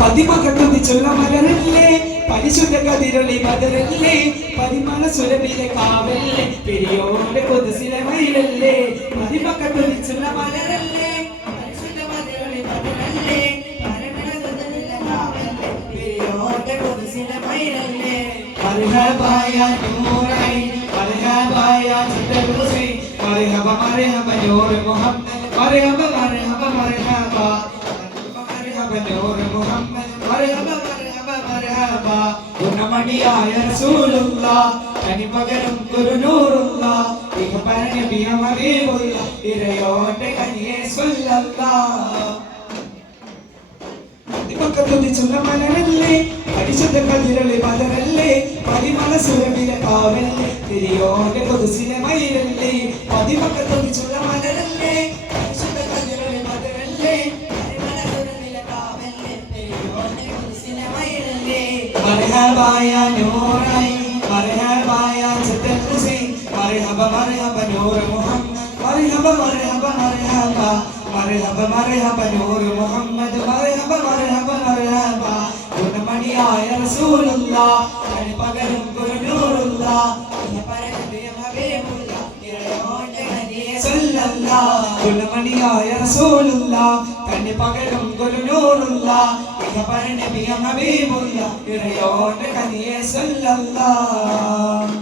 പതിമകത്തുതിച്ചുള്ള മലരല്ലേ പരിശുദ്ധ കതിരൊളി ബദറല്ലേ പരിമള സുരഭിലെ കാവല്ലേ പെരിയോന്റെ കൊതുസിലെ മയിലല്ലേ പതിമകത്തുതിച്ചുള്ള മലരല്ലേ പരിശുദ്ധ കതിരൊളി ബദറല്ലേ പരിമള സുരഭിലെ കാവല്ലേ പെരിയോന്റെ കൊതുസിലെ മയിലല്ലേ മർഹബായ നൂറൈൻ മർഹബായ ജിദ്ദുൽ ഹുസൈൻ മർഹബ മർഹബ നൂർ മുഹമ്മദ് മർഹബ മർഹബ മർഹബ നൂർ മുഹമ്മദ് മർഹബ മർഹബ മർഹബ ഗുണമണിയായ റസൂലുള്ളാഹ് തനിപകരം ഗുരുനൂറുള്ളാഹ് ഇഹപര നബി ഹബീബുള്ളാഹ് ഇറയോന്റെ കനിയെ സ്വല്ലല്ലാഹ് പതിമകത്തുതിച്ചുള്ള മലരല്ലേ പരിശുദ്ധ കതിരൊളി ബദറല്ലേ പരിമള സുരഭിലെ കാവല്ലേ പെരിയോന്റെ കൊതുസിലെ മയിലല്ലേ പതിമകത്തുതിച്ചുള്ള മലരല്ലേ പരിശുദ്ധ കതിരൊളി ബദറല്ലേ പരിമള സുരഭിലെ കാവല്ലേ പെരിയോന്റെ കൊതുസിലെ മയിലല്ലേ മർഹബായ നൂറൈൻ മർഹബായ ജിദ്ദുൽ ഹുസൈൻ മർഹബ മർഹബ നൂർ മുഹമ്മദ് മർഹബ മർഹബ മർഹബ മർഹബ മർഹബ നൂർ മുഹമ്മദ് മർഹബ മർഹബ മർഹബ ഗുണമണിയായ റസൂലുള്ളാഹ് തനിപകരം ഗുരുനൂറുള്ളാഹ് ഇഹപര നബി ഹബീബുള്ളാഹ് ഇറയോന്റെ കനിയെ സ്വല്ലല്ലാഹ് ഗുണമണിയായ റസൂലുള്ളാഹ് തനിപകരം ഗുരുനൂറുള്ളാഹ് ഇഹപര നബി ഹബീബുള്ളാഹ് ഇറയോന്റെ കനിയെ സ്വല്ലല്ലാഹ്